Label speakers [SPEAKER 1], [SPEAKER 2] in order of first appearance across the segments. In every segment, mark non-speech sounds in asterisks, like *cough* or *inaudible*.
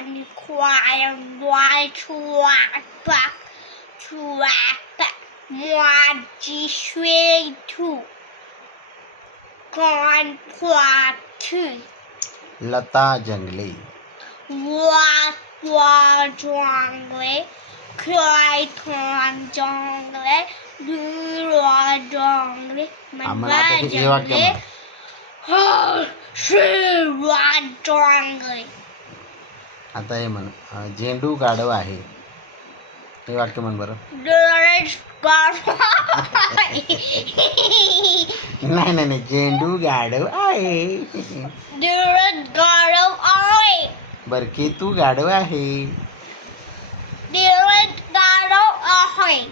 [SPEAKER 1] and cry and why track back, track back, one G three two, gone quad two.
[SPEAKER 2] लता जंगली
[SPEAKER 1] What was jungly? Cry torn jungly,
[SPEAKER 2] do what
[SPEAKER 1] jungly,
[SPEAKER 2] আমরা my তো
[SPEAKER 1] কিছুই
[SPEAKER 2] ভাবতাম
[SPEAKER 1] she was jungly.
[SPEAKER 2] आता हे म्हण झेंडू गाढव आहे हे वाक्य म्हण बरं. नाही नाही नाही झेंडू गाढव आहे
[SPEAKER 1] There's God of I.
[SPEAKER 2] बर केतू गाढव आहे
[SPEAKER 1] of I.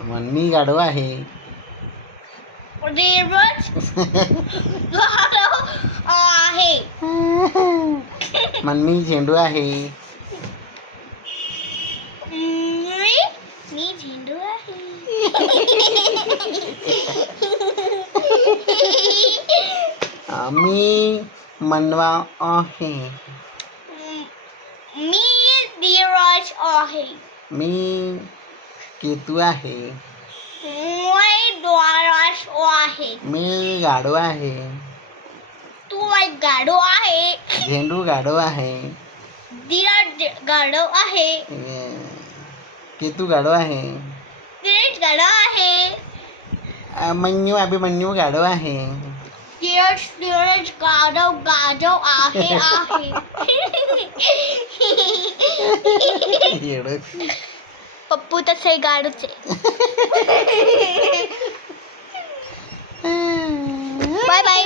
[SPEAKER 2] म्हण मी गाढव आहे *laughs* म्हण मी झेंडू आहे.
[SPEAKER 1] मी मी झेंडू आहे.
[SPEAKER 2] मी मनवा आहे.
[SPEAKER 1] मी धीरज आहे.
[SPEAKER 2] मी केतू आहे.
[SPEAKER 1] मी द्वारस आहे.
[SPEAKER 2] मी गाढव आहे.
[SPEAKER 1] तू एक गाडो आहे.
[SPEAKER 2] झेंडू गाढव आहे.
[SPEAKER 1] धीरज गाडो आहे.
[SPEAKER 2] केतू गाढव आहे.
[SPEAKER 1] धीरज गाडो आहे.
[SPEAKER 2] मन्यू अभिमन्यू गाढव आहे.
[SPEAKER 1] धीरज धीरज गाडो गाडो आहे आहे. पप्पू तसे गाडूचे बाय बाय